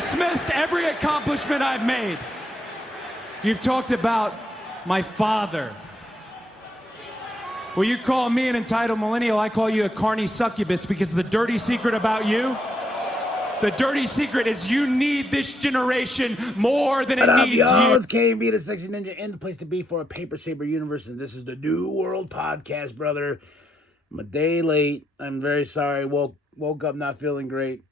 dismissed every accomplishment I've made. You've talked about my father. Well, you call me an entitled millennial, I call you a carny succubus, because the dirty secret about you, the dirty secret is you need this generation more than it needs you. It's KB, the Sexy Ninja, and the place to be for a Paper Saber universe, and this is the New World Podcast, brother. I'm a day late. I'm very sorry. Woke up not feeling great.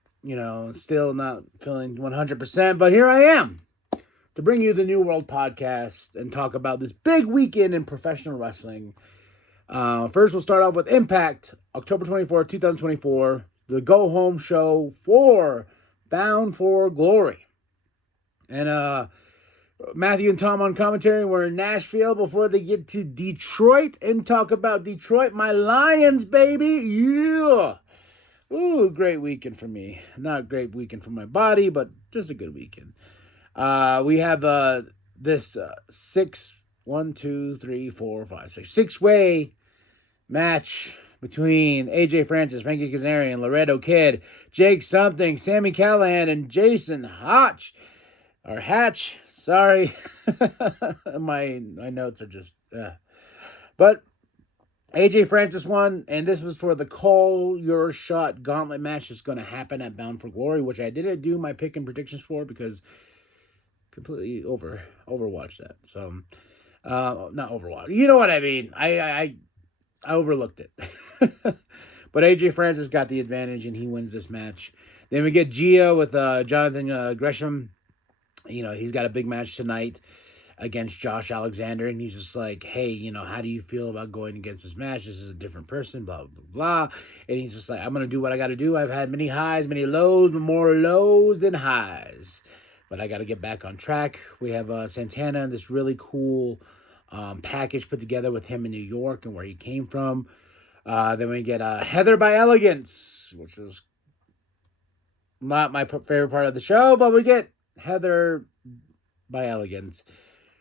Still not feeling 100%, but here I am to bring you the New World Podcast and talk about this big weekend in professional wrestling. First, we'll start off with Impact, October 24, 2024, the go-home show for Bound for Glory. And Matthew and Tom on commentary. We're in Nashville before they get to Detroit and talk about Detroit, my Lions, baby. Yeah. Ooh, great weekend for me. Not a great weekend for my body, but just a good weekend. We have this six-way match between AJ Francis, Frankie Kazarian, Laredo Kid, Jake Something, Sami Callihan, and Jason Hatch. Sorry. my notes are just... But AJ Francis won, and this was for the Call Your Shot gauntlet match that's going to happen at Bound for Glory, which I didn't do my pick and predictions for because completely overwatched that. So, not overwatched. You know what I mean. I overlooked it. But AJ Francis got the advantage, and he wins this match. Then we get Gia with Jonathan Gresham. He's got a big match tonight against Josh Alexander, and he's just like, hey, how do you feel about going against this match? This is a different person, blah, blah, blah. And he's just like, I'm going to do what I got to do. I've had many highs, many lows, but more lows than highs. But I got to get back on track. We have Santana and this really cool package put together with him in New York and where he came from. Then we get Heather by Elegance, which was not my favorite part of the show, but we get Heather by Elegance.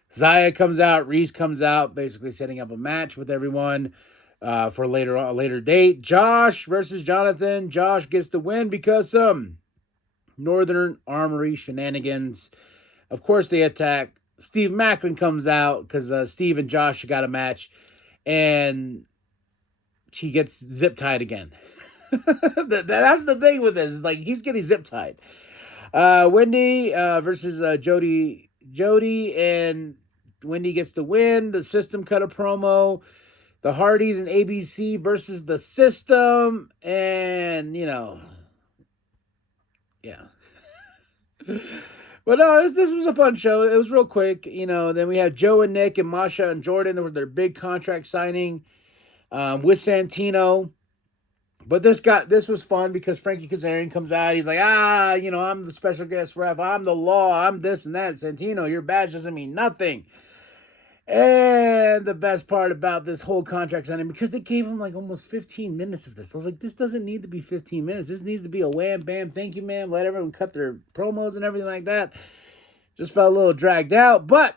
Zaya comes out, Reese comes out, basically setting up a match with everyone for a later date. Josh versus Jonathan. Josh gets the win because some Northern Armory shenanigans. Of course, they attack. Steve Macklin comes out because Steve and Josh got a match, and he gets zip-tied again. That's the thing with this. It's like he keeps getting zip-tied. Wendy versus Jody. Jody and Wendy gets the win. The System cut a promo. The Hardys and ABC versus the System. And, yeah. But no, this was a fun show. It was real quick. Then we had Joe and Nick and Masha and Jordan with their big contract signing with Santino. But this was fun because Frankie Kazarian comes out. He's like, I'm the special guest ref. I'm the law. I'm this and that. Santino, your badge doesn't mean nothing. And the best part about this whole contract signing, because they gave him like almost 15 minutes of this. I was like, this doesn't need to be 15 minutes. This needs to be a wham, bam, thank you, ma'am. Let everyone cut their promos and everything like that. Just felt a little dragged out. But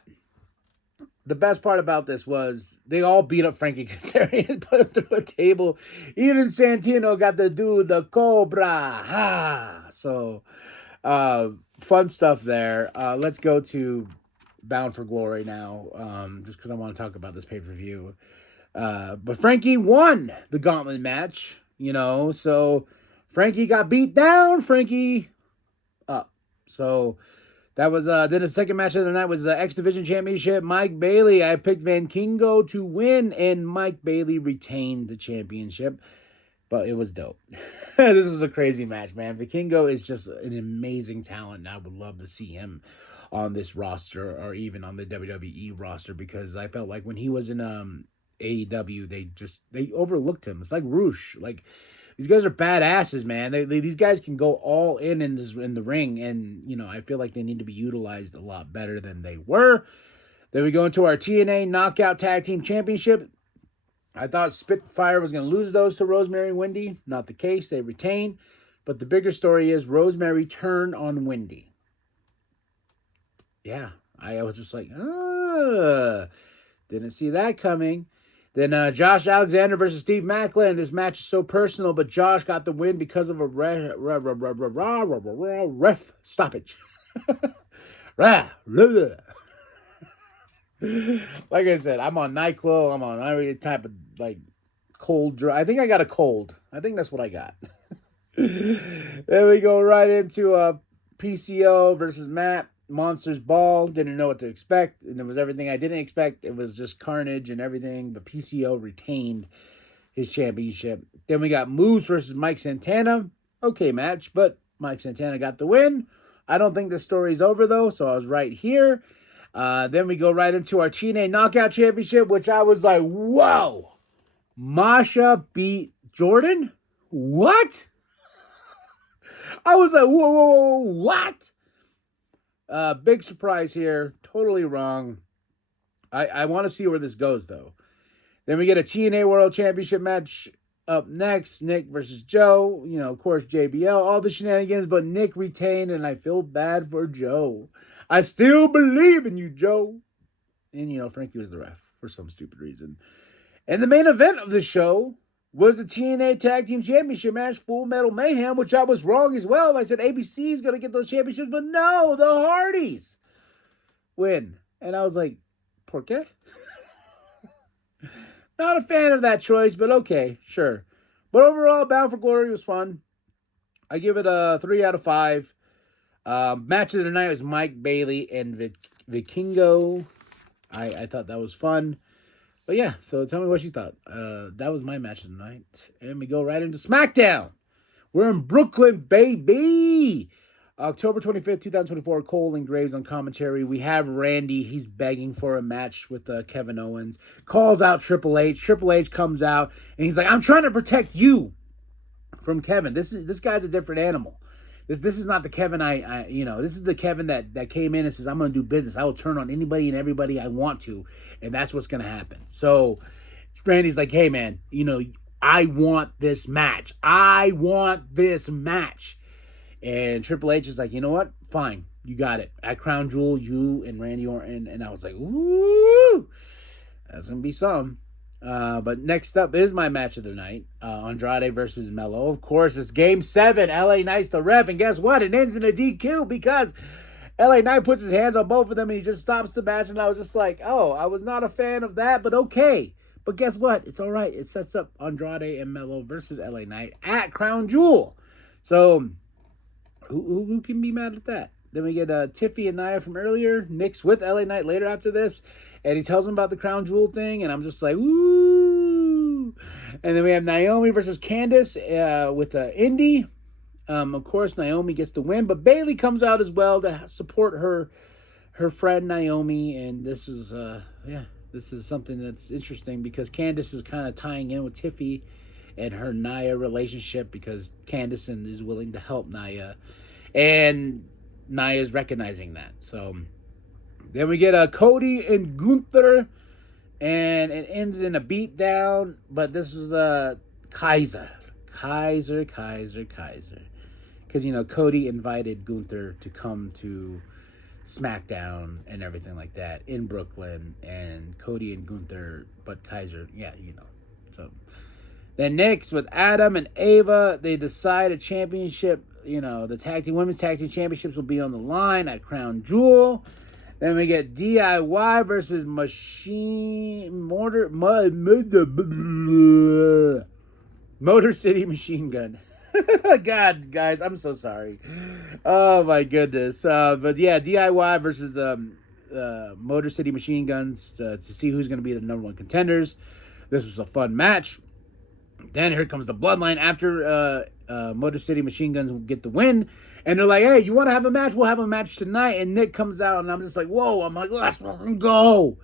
the best part about this was they all beat up Frankie Kazarian and put him through a table. Even Santino got to do the Cobra. Ha! So, fun stuff there. Let's go to Bound for Glory now, just because I want to talk about this pay-per-view. But Frankie won the gauntlet match, so Frankie got beat down, Frankie up. So that was, then the second match of the night was the X Division Championship. Mike Bailey, I picked Van Kingo to win, and Mike Bailey retained the championship, but it was dope. This was a crazy match, man. Vikingo is just an amazing talent, and I would love to see him on this roster or even on the WWE roster, because I felt like when he was in AEW, they overlooked him. It's like Roosh. Like, these guys are badasses, man. These guys can go all in the ring, and I feel like they need to be utilized a lot better than they were. Then we go into our TNA Knockout Tag Team Championship. I thought Spitfire was going to lose those to Rosemary and Wendy. Not the case. They retained. But the bigger story is Rosemary turned on Wendy. Yeah, I was just like, didn't see that coming. Then Josh Alexander versus Steve Macklin. This match is so personal, but Josh got the win because of a ref stoppage. Like I said, I'm on NyQuil. I'm on every type of like cold drug. I think I got a cold. I think that's what I got. Then we go right into PCO versus Matt. Monsters Ball. Didn't know what to expect, and it was everything I didn't expect. It was just carnage and everything, but PCO retained his championship. Then we got Moose versus Mike Santana. Okay match, but Mike Santana got the win. I don't think the story's over, though, so I was right here. Then we go right into our TNA Knockout Championship, which I was like, whoa! Masha beat Jordan? What? I was like, whoa, what? Big surprise here. Totally wrong. I want to see where this goes, though. Then we get a TNA World Championship match up next. Nick versus Joe. You know, of course, JBL. All the shenanigans, but Nick retained, and I feel bad for Joe. I still believe in you, Joe. And, you know, Frankie was the ref for some stupid reason. And the main event of the show was the TNA Tag Team Championship match, Full Metal Mayhem, which I was wrong as well. I said ABC is going to get those championships, but no, the Hardys win. And I was like, ¿por qué? Not a fan of that choice, but okay, sure. But overall, Bound for Glory was fun. I give it a 3 out of 5. Match of the night was Mike Bailey and Vikingo. I thought that was fun. But yeah, so tell me what you thought. That was my match of the night. And we go right into SmackDown. We're in Brooklyn, baby. October 25th, 2024, Cole and Graves on commentary. We have Randy. He's begging for a match with Kevin Owens. Calls out Triple H. Triple H comes out, and he's like, I'm trying to protect you from Kevin. This guy's a different animal. This is not the Kevin this is the Kevin that came in and says, I'm going to do business. I will turn on anybody and everybody I want to, and that's what's going to happen. So Randy's like, hey, man, I want this match. I want this match. And Triple H is like, you know what? Fine. You got it. At Crown Jewel, you and Randy Orton. And I was like, ooh, that's going to be some. But next up is my match of the night. Andrade versus Mello. Of course, it's Game 7. LA Knight's the ref. And guess what? It ends in a DQ because LA Knight puts his hands on both of them and he just stops the match. And I was just like, oh, I was not a fan of that, but okay. But guess what? It's all right. It sets up Andrade and Mello versus LA Knight at Crown Jewel. So who can be mad at that? Then we get Tiffy and Nia from earlier. Nick's with LA Knight later after this. And he tells him about the Crown Jewel thing. And I'm just like, ooh. And then we have Naomi versus Candice with Indy. Of course, Naomi gets the win. But Bayley comes out as well to support her friend Naomi. And this is, this is something that's interesting because Candice is kind of tying in with Tiffy and her Nia relationship because Candice is willing to help Nia. And Nia is recognizing that. So then we get Cody and Gunther, and it ends in a beatdown. But this was Kaiser. Because, Cody invited Gunther to come to SmackDown and everything like that in Brooklyn. And Cody and Gunther, but Kaiser, So then next with Adam and Ava, they decide a championship. The women's tag team championships will be on the line at Crown Jewel. Then we get DIY versus Motor City Machine Gun. God, guys, I'm so sorry. Oh my goodness. But yeah, DIY versus Motor City Machine Guns to see who's going to be the number one contenders. This was a fun match. Then here comes the Bloodline after Motor City Machine Guns get the win. And they're like, hey, you want to have a match? We'll have a match tonight. And Nick comes out, and I'm just like, whoa. I'm like, let's fucking go.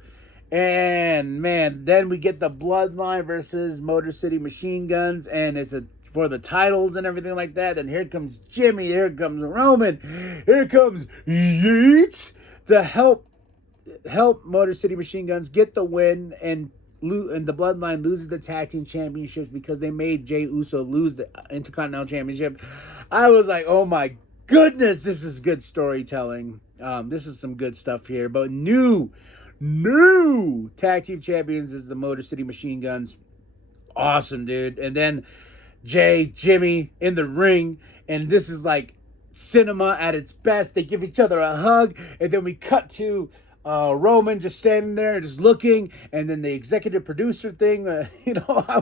And, man, then we get the Bloodline versus Motor City Machine Guns. And it's for the titles and everything like that. And here comes Jimmy. Here comes Roman. Here comes Yeet to help Motor City Machine Guns get the win. And the Bloodline loses the tag team championships because they made Jey Uso lose the Intercontinental Championship. I was like, oh my goodness, this is good storytelling. This is some good stuff here. But new new tag team champions is the Motor City Machine Guns. Awesome, dude. And then Jimmy in the ring, and this is like cinema at its best. They give each other a hug, and then we cut to Roman just standing there, just looking, and then the executive producer thing. I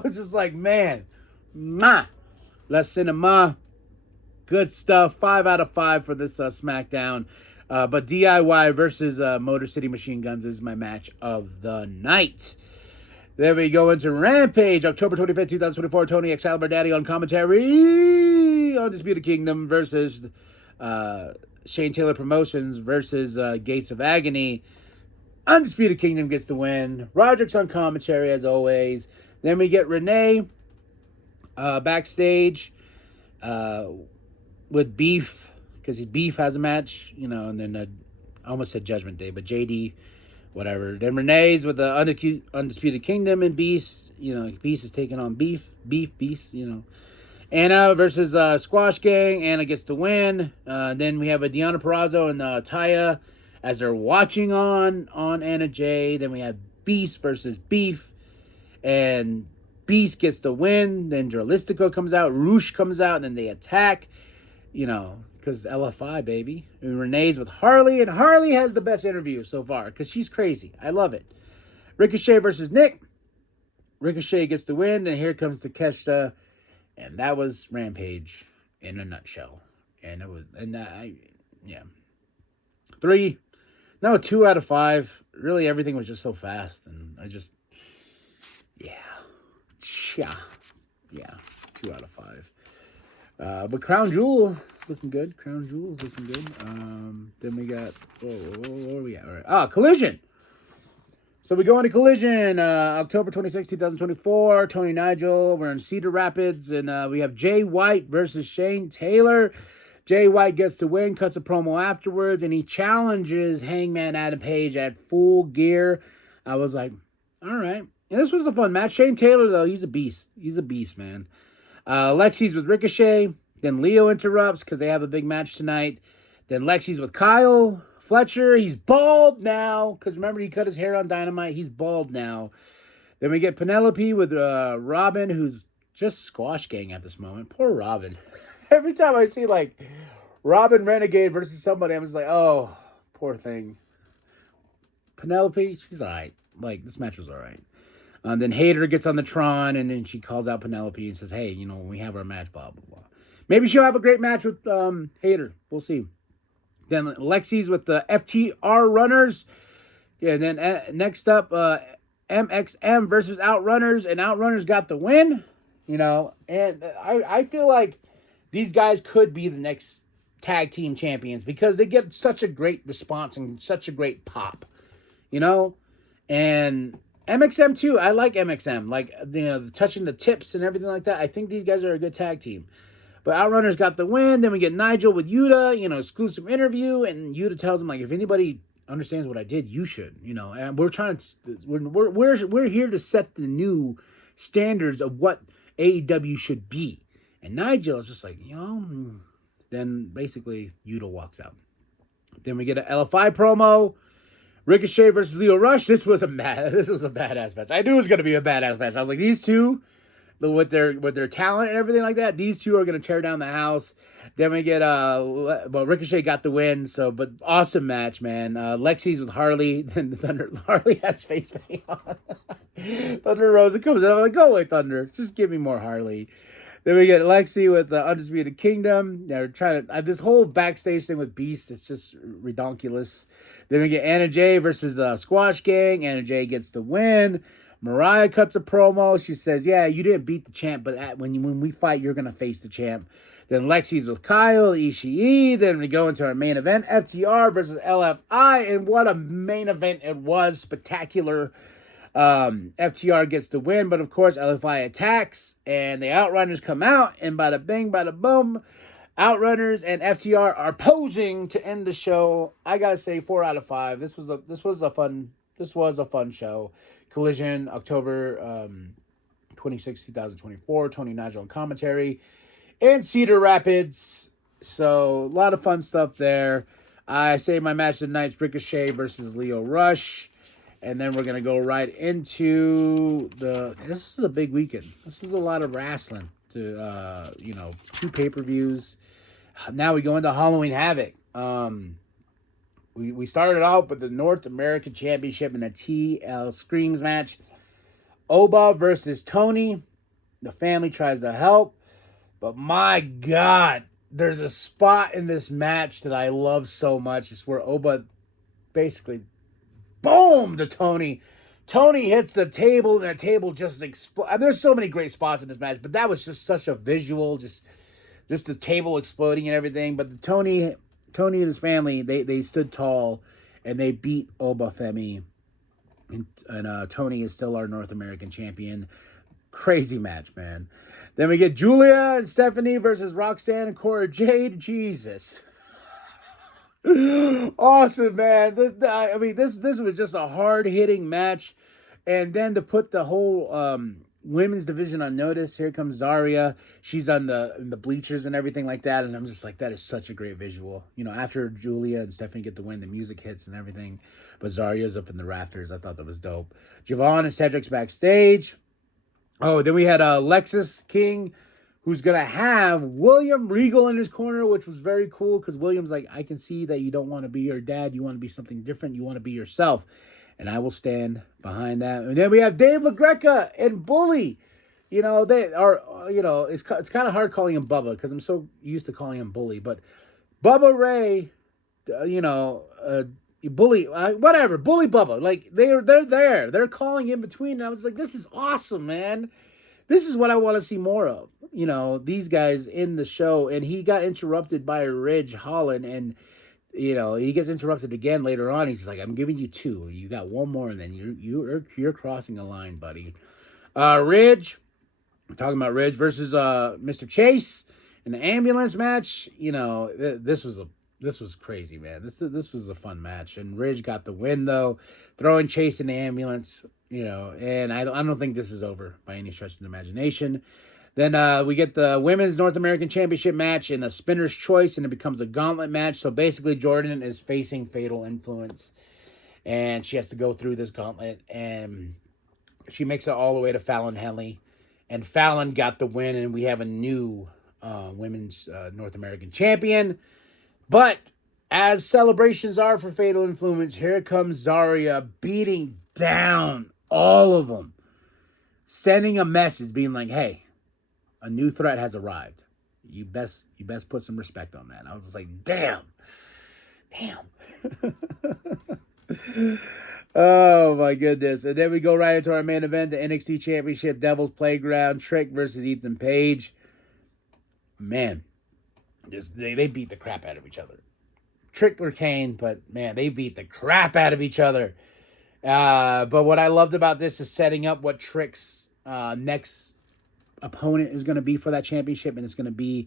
was just like, man, mwah, la cinema, good stuff. 5 out of 5 for this SmackDown. But DIY versus Motor City Machine Guns is my match of the night. Then we go into Rampage, October 25th, 2024. Tony Excalibur Daddy on commentary. Undisputed Kingdom versus Shane Taylor Promotions versus Gates of Agony. Undisputed Kingdom gets the win. Roderick's on commentary as always. Then we get Renee backstage with Beef, because Beef has a match, and then I almost said Judgment Day, but JD, whatever. Then Renee's with the Undisputed Kingdom and Beast. Beast is taking on Beast. Anna versus Squash Gang. Anna gets the win. Then we have a Deonna Purrazzo and Taya as they're watching on Anna Jay. Then we have Beast versus Beef. And Beast gets the win. Then Dralistico comes out. Roosh comes out. And then they attack. Because LFI, baby. And Renee's with Harley. And Harley has the best interview so far because she's crazy. I love it. Ricochet versus Nick. Ricochet gets the win. Then here comes Takeshita. And that was Rampage in a nutshell. And it was, yeah. 2 out of 5. Really, everything was just so fast. And I just, yeah. 2 out of 5. But Crown Jewel is looking good. Then we got, where are we at? All right. Collision. So we go into Collision, October 26, 2024. Tony Nigel, we're in Cedar Rapids, and we have Jay White versus Shane Taylor. Jay White gets the win, cuts a promo afterwards, and he challenges Hangman Adam Page at Full Gear. I was like, all right. And this was a fun match. Shane Taylor, though, he's a beast. He's a beast, man. Lexi's with Ricochet. Then Leo interrupts because they have a big match tonight. Then Lexi's with Kyle Fletcher. He's bald now because remember he cut his hair on Dynamite. He's bald now. Then we get Penelope with Robin, who's just Squash Gang at this moment. Poor Robin. Every time I see like Robin Renegade versus somebody, I'm just like, oh, poor thing. Penelope, she's all right. Like, this match was all right. Then Hayter gets on the Tron, and then she calls out Penelope and says, hey, when we have our match, blah, blah, blah. Maybe she'll have a great match with Hayter. We'll see. Then Lexi's with the FTR Runners. And then next up, MXM versus Outrunners, and Outrunners got the win. And I feel like these guys could be the next tag team champions because they get such a great response and such a great pop. And MXM too. I like MXM. Like, touching the tips and everything like that. I think these guys are a good tag team. But Outrunners got the win. Then we get Nigel with Yuta, exclusive interview. And Yuta tells him, like, if anybody understands what I did, you should, And we're trying to, we're here to set the new standards of what AEW should be. And Nigel is just like, Then basically Yuta walks out. Then we get an LFI promo. Ricochet versus Leo Rush. This was a badass match. I knew it was going to be a badass match. I was like, these two, with their talent and everything like that, these two are going to tear down the house. Then we get Ricochet got the win. But awesome match, man. Lexi's with Harley. Then Thunder Harley has face paint on. Thunder Rosa comes in. I'm like, go away, Thunder. Just give me more Harley. Then we get Lexi with the Undisputed Kingdom. They're trying to this whole backstage thing with Beast. It's just redonkulous. Then we get Anna Jay versus Squash Gang. Anna Jay gets the win. Mariah cuts a promo. She says, yeah, you didn't beat the champ, but when we fight, you're going to face the champ. Then Lexi's with Kyle Ishii. Then we go into our main event, FTR versus LFI. And what a main event it was. Spectacular. FTR gets the win, but of course LFI attacks, and the Outrunners come out, and bada bing, bada boom. Outrunners and FTR are posing to end the show. I gotta say, 4 out of 5. This was a fun show. Collision, October 26, 2024. Tony Nigel on commentary, and Cedar Rapids. So a lot of fun stuff there. I say my match of the night is Ricochet versus Leo Rush. And then we're going to go right into this is a big weekend. This was a lot of wrestling to, 2 pay-per-views. Now we go into Halloween Havoc. We started out with the North American Championship in a TL Screams match. Oba versus Tony. The family tries to help. But my God, there's a spot in this match that I love so much. It's where Oba basically boom to Tony. Tony hits the table, and the table just explodes. There's so many great spots in this match, but that was just such a visual, just the table exploding and everything. But Tony and his family, they stood tall, and they beat Oba Femi. And Tony is still our North American champion. Crazy match, man. Then we get Julia and Stephanie versus Roxanne and Cora Jade. Jesus. Awesome, man. This was just a hard-hitting match. And then to put the whole women's division on notice, here comes Zarya. She's in the bleachers and everything like that. And I'm just like, that is such a great visual. After Julia and Stephanie get the win, the music hits and everything. But Zarya's up in the rafters. I thought that was dope. Javon and Cedric's backstage. Oh, then we had Lexus King, who's going to have William Regal in his corner, which was very cool because William's like, I can see that you don't want to be your dad. You want to be something different. You want to be yourself. And I will stand behind that. And then we have Dave LaGreca and Bully. They are, it's kind of hard calling him Bubba because I'm so used to calling him Bully. But Bubba Ray, Bully, whatever, Bully Bubba. Like, they're there. They're calling in between. And I was like, this is awesome, man. This is what I want to see more of. These guys in the show. And he got interrupted by Ridge Holland. And, he gets interrupted again later on. He's like, I'm giving you 2. You got 1 more, and then you're crossing a line, buddy. Ridge. We're talking about Ridge versus Mr. Chase in the ambulance match. This was crazy, man. This was a fun match. And Ridge got the win, though. Throwing Chase in the ambulance, and I don't think this is over by any stretch of the imagination. Then we get the Women's North American Championship match in a spinner's choice, and it becomes a gauntlet match. So basically, Jordan is facing Fatal Influence, and she has to go through this gauntlet, and she makes it all the way to Fallon Henley. And Fallon got the win, and we have a new Women's North American Champion. But as celebrations are for Fatal Influence, here comes Zarya beating down all of them, sending a message being like, hey, a new threat has arrived. You best put some respect on that. I was just like, damn. Oh my goodness. And then we go right into our main event, the NXT Championship, Devil's Playground, Trick versus Ethan Page. Man, they beat the crap out of each other. Trick retained, but man, they beat the crap out of each other. But what I loved about this is setting up what Trick's next opponent is going to be for that championship, and it's going to be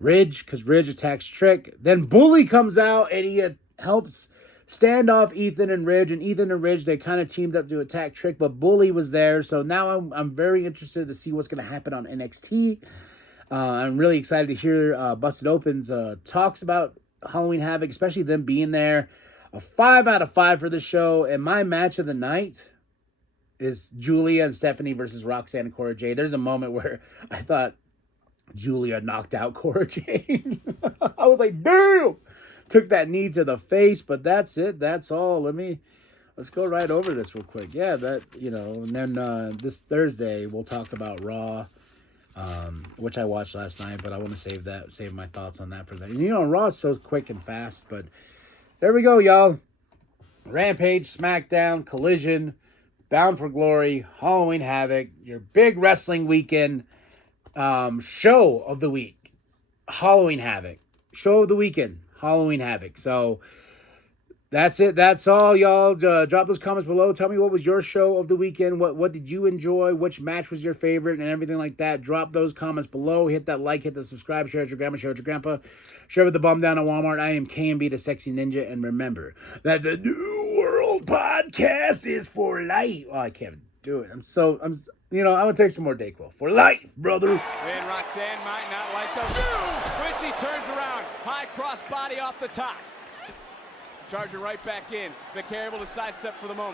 Ridge, because Ridge attacks Trick. Then Bully comes out, and he helps stand off Ethan and Ridge, and Ethan and Ridge, they kind of teamed up to attack Trick, but Bully was there, so now I'm very interested to see what's going to happen on NXT. I'm really excited to hear Busted Open's talks about Halloween Havoc, especially them being there. A 5 out of 5 for the show, and my match of the night is Julia and Stephanie versus Roxanne and Cora Jade. There's a moment where I thought Julia knocked out Cora Jade. I was like, damn! Took that knee to the face, but that's it. That's all. Let's go right over this real quick. Yeah, and then this Thursday we'll talk about Raw, which I watched last night, but I want to save my thoughts on that for that. And Raw is so quick and fast, but there we go, y'all. Rampage, SmackDown, Collision, Bound for Glory, Halloween Havoc, your big wrestling weekend show of the week. Halloween Havoc. Show of the weekend. Halloween Havoc. So that's it. That's all, y'all. Drop those comments below. Tell me what was your show of the weekend. What did you enjoy? Which match was your favorite and everything like that? Drop those comments below. Hit that like, hit the subscribe, share it with your grandma, share it with your grandpa. Share with the bum down at Walmart. I am KMB, the Sexy Ninja. And remember that the New World Podcast is for life. Oh, I can't do it. I'm going to take some more Dayquil. For life, brother. And Roxanne might not like the move. When she turns around, high cross body off the top. Charger right back in. Vic able to sidestep for the moment.